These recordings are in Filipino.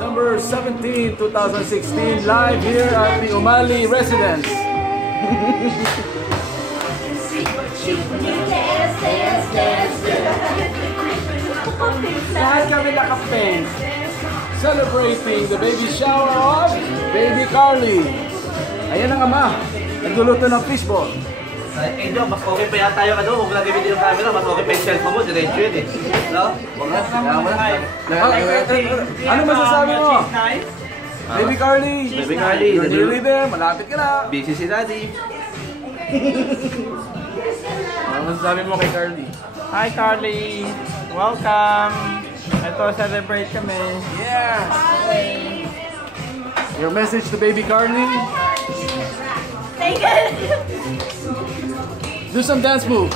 December 17, 2016, live here at the Umali residence. Lahat kami naka-pink. Celebrating the baby shower of Baby Carly. Ayan ang ama, nagluluto ng fishball. Eh, Jo, mas okay pa yata yung ano, huwag lang gamitin yung camera, mas okay pa yung cellphone mo, diretso yun eh. No? Ano masasabi mo? Baby Carly! Baby Carly! You're nearly there, malapit ka na! Busy si Daddy. Ano masasabi mo kay Carly? Hi Carly! Welcome! Ito, celebrate kami. Yes! Your message to Baby Carly? Thank you! Do some dance move.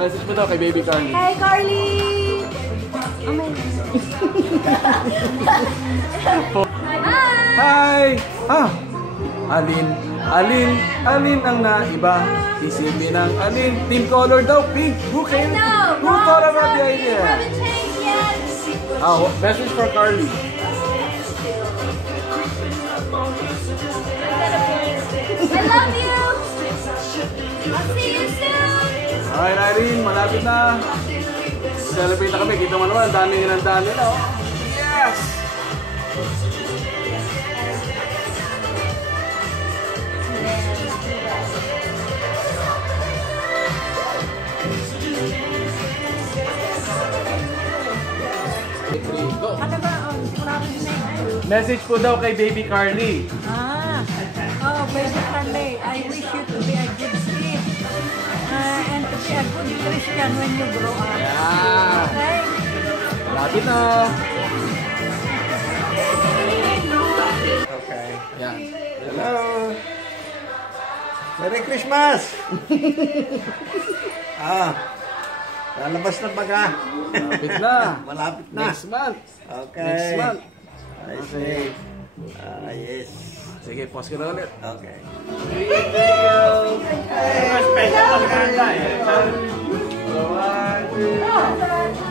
Message mo daw kay Baby Carly. Hi Carly! Oh my God. Hi! Alin ang naiba? Isipin ang alin. Team color daw, pink. Who thought about the idea? Haven't changed yet. Message for Carly. I love you! I'll see you soon! Alright, Irene, malapit na. Celebrate na kami. Kita mo naman, dami ng dami na. Yes! Message po daw kay Baby Carly. Baby Carly, I wish you to be a good kid and to be a good Christian when you grow up. Yeah. Okay? Malapit na. Okay. Yan. Hello. Merry Christmas. Lalabas na baga. Malapit na. Malapit na. Next month. Okay. Next month. I see. Yes. Sige, pause ka na ulit. Okay. Special maganda eh.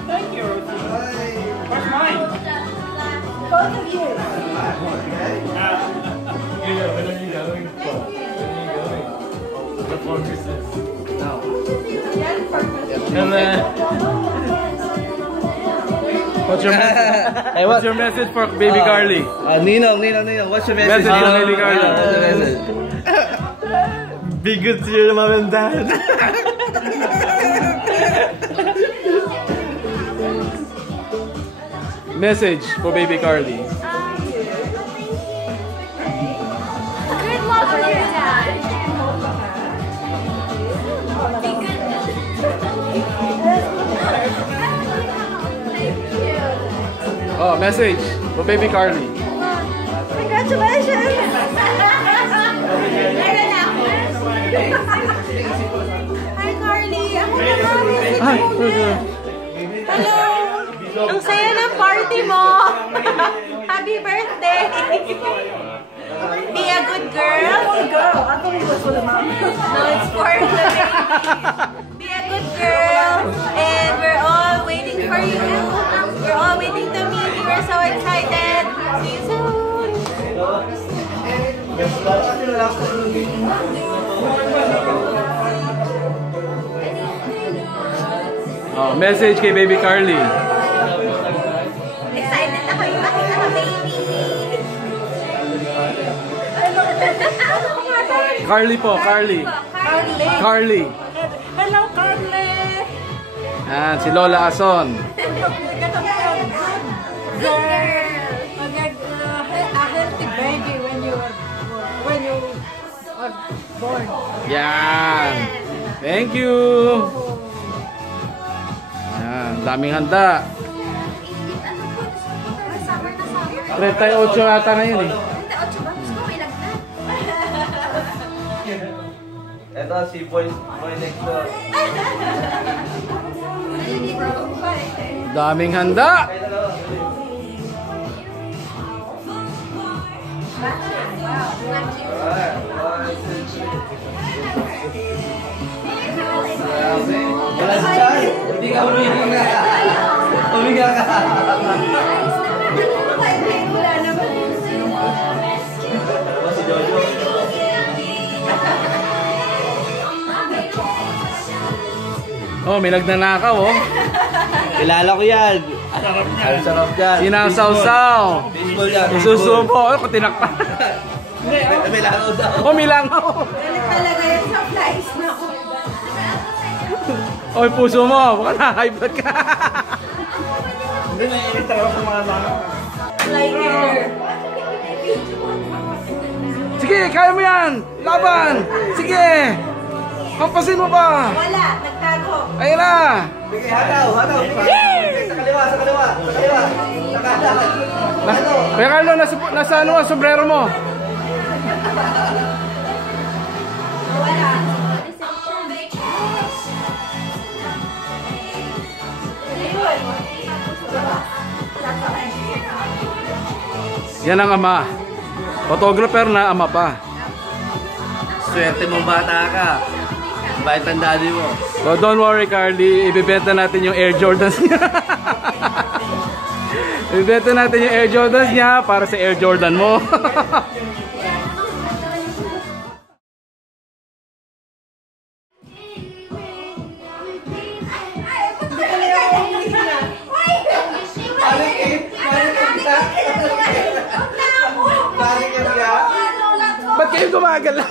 Thank you. Where's mine? Both of you. When are you going? Before Christmas. No. And then... What's your message? Hey, What's your message for Baby Carly? Ninong, what's your message? Message to Baby Carly. What's your message? Be good to your mom and dad. Message for Baby Carly. Good luck with your dad. Be good. Thank you. Oh, message for Baby Carly. Congratulations! Hi Carly! Ako naman! Hello! Ang saya ng party mo! Happy birthday! Be a good girl! I thought it was for the mom. No, it's for the baby! Be a good girl! And we're all waiting for you! We're all waiting to meet you! We're so excited! See you soon! Oh, message kay Baby Carly. Excited ako yung makita ka, baby! Carly po, Carly. Carly. Hello, Carly! Ah, si Lola Ason. A healthy baby when you are born. Yan. Thank you. Yan, daming handa. Summer na summer. 38 ata na yun eh. 38 ba? Gusto ko may lagnat. Ito si boy next door. Daming handa. Wala si Char. Hindi ka humihinga na. Humihinga ka. Wala naman. Si Jojo. Oh, may nagnanakaw, oh. Kilala ko yan. Ang sarap dyan. Sinasawsaw. Baseball yan. Isusubo. Oh, kung tinakpan. May langaw daw. Oh, may langaw. Galit talaga yun sa flies na ako. Oh, yung puso mo. Baka na-high blood ka. Hindi na init talaga sa mga langaw. Fly killer. Sige, kaya mo yan. Laban. Sige. Pampasin mo pa. Wala, nagtago. Ayun na. Sige, hataw. Sa kaliwa. Sa kanan. Kuya Carlo, nasa ano ang sombrero mo? Wala. Yan ang ama. Photographer na ama pa. Swerte mong bata ka. Bait ang daddy mo. So don't worry, Carly. Ibibenta natin yung Air Jordans niya. Ibibenta natin yung Air Jordans niya para sa Air Jordan mo. Ba't kayo gumagala?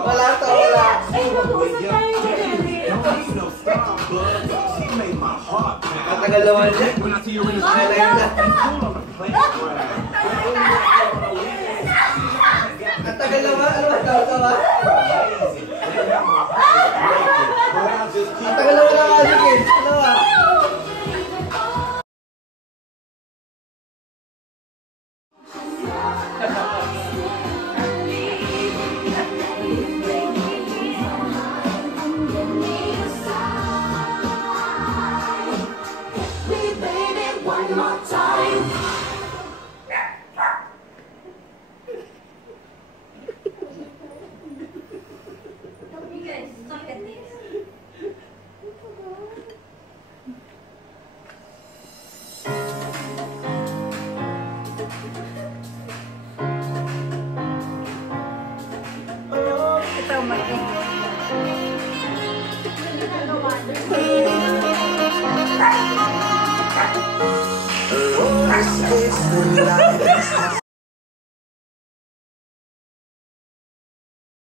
Wala to, wala. Katagal naman siya. Katagal naman. Ano ba? Tawa-tawa. Katagal naman naman. Sige. Ano ba? It's the light.